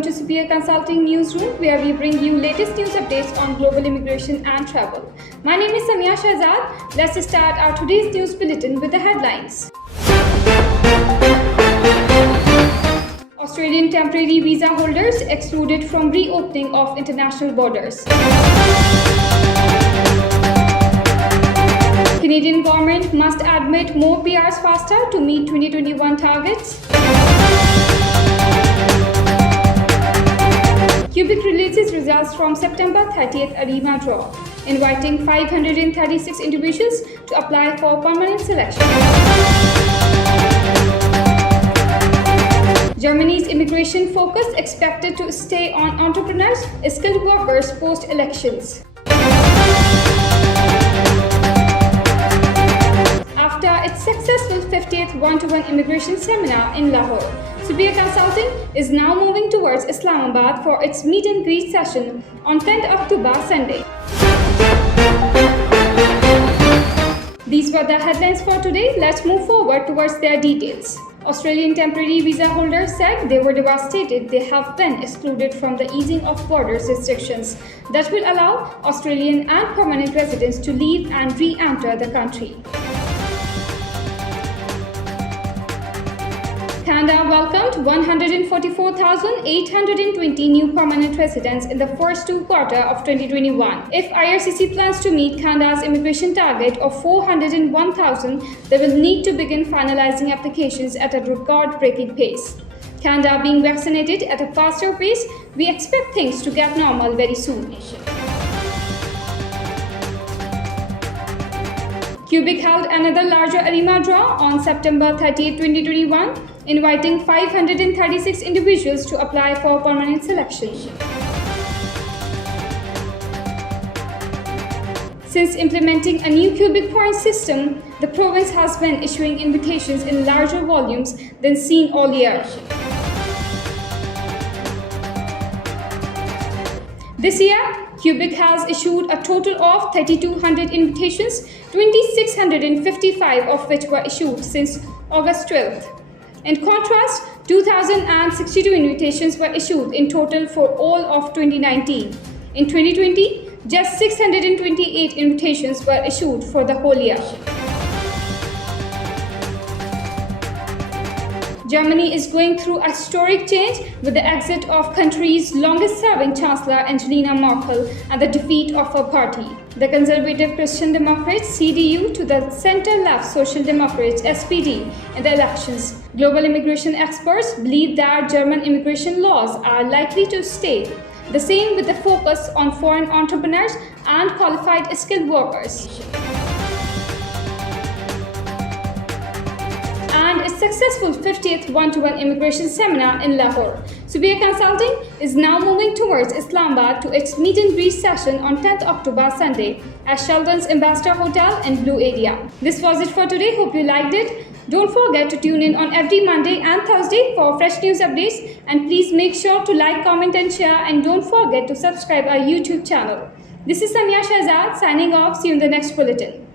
welcome to Superior Consulting Newsroom, where we bring you latest news updates on global immigration and travel. My name is Samia Shahzad. Let's start our today's news bulletin with the headlines. Australian temporary visa holders excluded from reopening of international borders. Canadian government must admit more PRs faster to meet 2021 targets. Cubic releases results from September 30th ARIMA draw, inviting 536 individuals to apply for permanent selection. Germany's immigration focus expected to stay on entrepreneurs, skilled workers post-elections. After its successful 50th one-to-one immigration seminar in Lahore, Superior Consulting is now moving towards Islamabad for its meet and greet session on 10th October Sunday. These were the headlines for today. Let's move forward towards their details. Australian temporary visa holders said they were devastated they have been excluded from the easing of borders restrictions that will allow Australian and permanent residents to leave and re-enter the country. Canada welcomed 144,820 new permanent residents in the first two quarters of 2021. If IRCC plans to meet Canada's immigration target of 401,000, they will need to begin finalizing applications at a record-breaking pace. Canada being vaccinated at a faster pace, we expect things to get normal very soon. Cubic held another larger ARIMA draw on September 30, 2021, inviting 536 individuals to apply for permanent selection. Since implementing a new cubic point system, the province has been issuing invitations in larger volumes than seen all year. This year, Cubic has issued a total of 3,200 invitations, 2,655 of which were issued since August 12th. In contrast, 2,062 invitations were issued in total for all of 2019. In 2020, just 628 invitations were issued for the whole year. Germany is going through a historic change with the exit of country's longest-serving Chancellor Angela Merkel and the defeat of her party, the Conservative Christian Democrats CDU, to the center-left Social Democrats SPD in the elections. Global immigration experts believe that German immigration laws are likely to stay the same, with the focus on foreign entrepreneurs and qualified skilled workers. And its successful 50th one-to-one immigration seminar in Lahore, Superior Consulting is now moving towards Islamabad to its meet and greet session on 10th October Sunday at Sheldon's Ambassador Hotel in Blue Area. This was it for today. Hope you liked it. Don't forget to tune in on every Monday and Thursday for fresh news updates, and please make sure to like, comment and share, and don't forget to subscribe our YouTube channel. This is Samia Shahzad signing off. See you in the next bulletin.